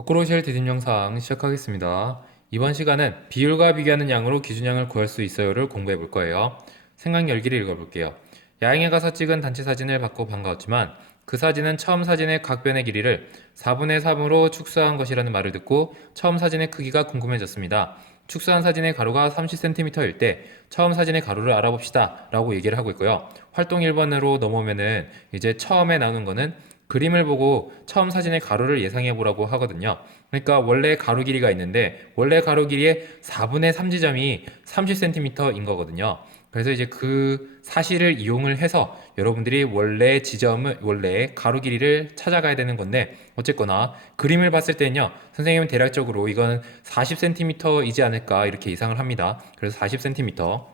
거꾸로 쉘 디딤 영상 시작하겠습니다. 이번 시간은 비율과 비교하는 양으로 기준양을 구할 수 있어요를 공부해 볼 거예요. 생각 열기를 읽어 볼게요. 야행에 가서 찍은 단체 사진을 받고 반가웠지만 그 사진은 처음 사진의 각 변의 길이를 4분의 3으로 축소한 것이라는 말을 듣고 처음 사진의 크기가 궁금해졌습니다. 축소한 사진의 가로가 30cm일 때 처음 사진의 가로를 알아봅시다 라고 얘기를 하고 있고요. 활동 1번으로 넘어오면은 이제 처음에 나오는 거는 그림을 보고 처음 사진의 가로를 예상해 보라고 하거든요. 그러니까 원래 가로 길이가 있는데 원래 가로 길이의 4분의 3 지점이 30cm인 거거든요. 그래서 이제 그 사실을 이용을 해서 여러분들이 원래 지점을 원래 가로 길이를 찾아가야 되는 건데 어쨌거나 그림을 봤을 때는요 선생님은 대략적으로 이건 40cm이지 않을까 이렇게 예상을 합니다. 그래서 40cm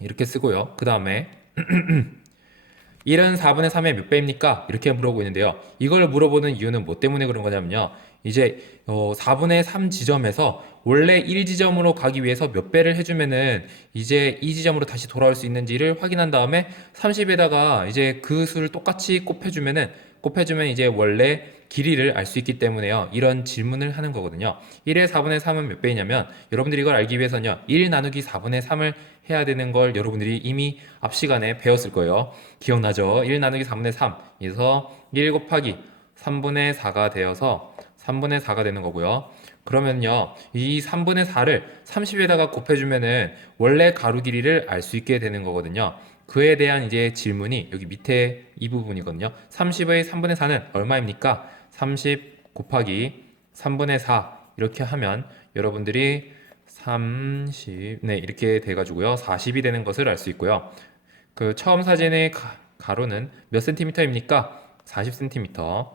이렇게 쓰고요. 그 다음에 1은 4분의 3의 몇 배입니까? 이렇게 물어보고 있는데요. 이걸 물어보는 이유는 뭐 때문에 그런 거냐면요. 이제 어 4분의 3 지점에서 원래 1 지점으로 가기 위해서 몇 배를 해주면은 이제 이 지점으로 다시 돌아올 수 있는지를 확인한 다음에 30에다가 이제 그 수를 똑같이 곱해주면은 곱해주면 이제 원래 길이를 알 수 있기 때문에요. 이런 질문을 하는 거거든요. 1의 4분의 3은 몇 배이냐면 여러분들이 이걸 알기 위해서는요. 1 나누기 4분의 3을 해야 되는 걸 여러분들이 이미 앞 시간에 배웠을 거예요. 기억나죠? 1 나누기 4분의 3. 그래서 1 곱하기 3분의 4가 되어서 3분의 4가 되는 거고요. 그러면요, 이 3분의 4를 30에다가 곱해주면은 원래 가로 길이를 알 수 있게 되는 거거든요. 그에 대한 이제 질문이 여기 밑에 이 부분이거든요. 30의 3분의 4는 얼마입니까? 30 곱하기 3분의 4 이렇게 하면 여러분들이 30, 네, 이렇게 돼가지고요. 40이 되는 것을 알 수 있고요. 그 처음 사진의 가, 가로는 몇 센티미터입니까? 40cm.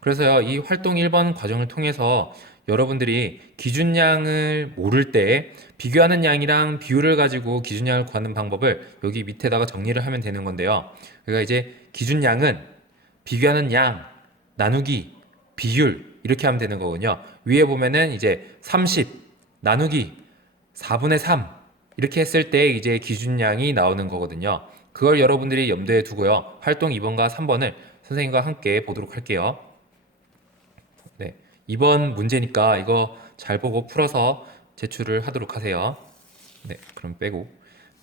그래서요, 이 활동 1번 과정을 통해서 여러분들이 기준량을 모를 때 비교하는 양이랑 비율을 가지고 기준량을 구하는 방법을 여기 밑에다가 정리를 하면 되는 건데요. 그러니까 이제 기준량은 비교하는 양 나누기 비율 이렇게 하면 되는 거군요. 위에 보면은 이제 30 나누기 4분의 3 이렇게 했을 때 이제 기준량이 나오는 거거든요. 그걸 여러분들이 염두에 두고요. 활동 2번과 3번을 선생님과 함께 보도록 할게요. 네. 이번 문제니까 이거 잘 보고 풀어서 제출을 하도록 하세요. 네, 그럼 빼고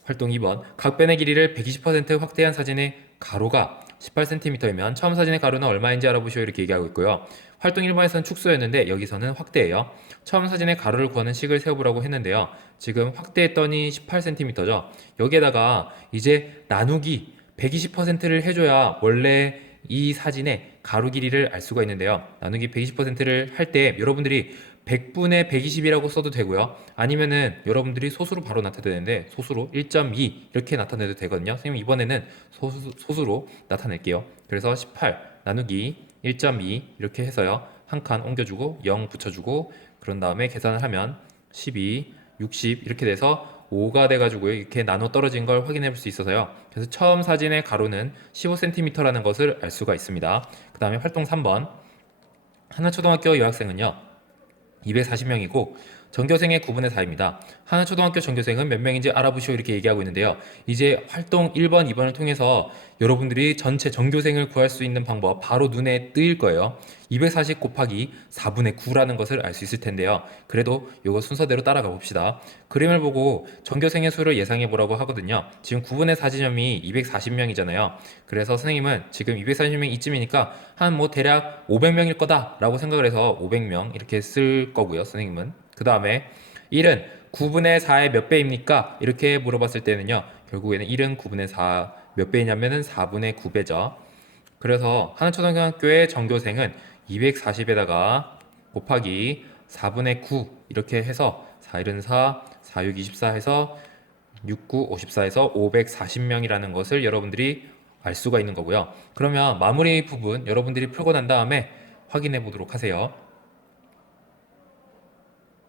활동 2번 각 변의 길이를 120% 확대한 사진의 가로가 18cm이면 처음 사진의 가로는 얼마인지 알아보시오 이렇게 얘기하고 있고요. 활동 1번에서는 축소였는데 여기서는 확대예요. 처음 사진의 가로를 구하는 식을 세워보라고 했는데요. 지금 확대했더니 18cm죠. 여기에다가 이제 나누기 120%를 해줘야 원래 이 사진의 가로 길이를 알 수가 있는데요. 나누기 120%를 할 때 여러분들이 100분의 120이라고 써도 되고요. 아니면은 여러분들이 소수로 바로 나타내는데 소수로 1.2 이렇게 나타내도 되거든요. 선생님 이번에는 소수, 소수로 나타낼게요. 그래서 18 나누기 1.2 이렇게 해서요. 한 칸 옮겨주고 0 붙여주고 그런 다음에 계산을 하면 12, 60 이렇게 돼서 5가 돼가지고 이렇게 나눠 떨어진 걸 확인해 볼 수 있어서요. 그래서 처음 사진의 가로는 15cm라는 것을 알 수가 있습니다. 그 다음에 활동 3번 하나초등학교 여학생은요. 240명이고 전교생의 9분의 4입니다. 하나초등학교 전교생은 몇 명인지 알아보시오 이렇게 얘기하고 있는데요. 이제 활동 1번, 2번을 통해서 여러분들이 전체 전교생을 구할 수 있는 방법 바로 눈에 뜨일 거예요. 240 곱하기 4분의 9라는 것을 알 수 있을 텐데요. 그래도 이거 순서대로 따라가 봅시다. 그림을 보고 전교생의 수를 예상해 보라고 하거든요. 지금 9분의 4 지점이 240명이잖아요. 그래서 선생님은 지금 240명 이쯤이니까 한 뭐 대략 500명일 거다라고 생각을 해서 500명 이렇게 쓸 거고요. 선생님은. 그 다음에 1은 9분의 4의 몇 배입니까? 이렇게 물어봤을 때는요. 결국에는 1은 9분의 4 몇 배냐면은 4분의 9배죠. 그래서 하나초등학교의 전교생은 240에다가 곱하기 4분의 9 이렇게 해서 4, 1은 4, 4, 6, 24 해서 6, 9, 54에서 540명이라는 것을 여러분들이 알 수가 있는 거고요. 그러면 마무리 부분 여러분들이 풀고 난 다음에 확인해 보도록 하세요.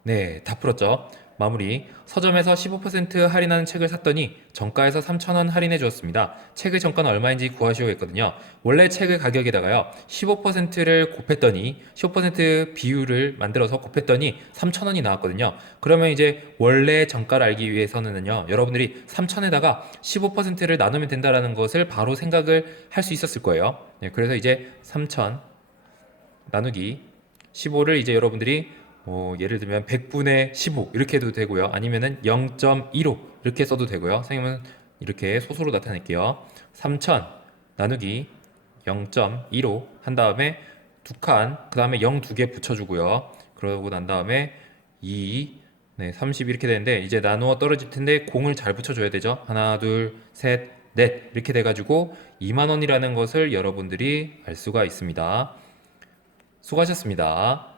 네, 다 풀었죠? 마무리. 서점에서 15% 할인하는 책을 샀더니 정가에서 3,000원 할인해 주었습니다. 책의 정가는 얼마인지 구하시오 했거든요. 원래 책의 가격에다가요. 15%를 곱했더니 15% 비율을 만들어서 곱했더니 3,000원이 나왔거든요. 그러면 이제 원래 정가를 알기 위해서는요. 여러분들이 3,000에다가 15%를 나누면 된다라는 것을 바로 생각을 할 수 있었을 거예요. 네, 그래서 이제 3,000 나누기 15를 이제 여러분들이 뭐 예를 들면 100분의 15 이렇게 해도 되고요. 아니면은 0.15 이렇게 써도 되고요. 선생님은 이렇게 소수로 나타낼게요. 3000 나누기 0.15 한 다음에 두 칸, 그 다음에 0 두 개 붙여주고요. 그러고 난 다음에 2, 네, 30 이렇게 되는데 이제 나누어 떨어질 텐데 공을 잘 붙여줘야 되죠. 하나, 둘, 셋, 넷 이렇게 돼가지고 2만 원이라는 것을 여러분들이 알 수가 있습니다. 수고하셨습니다.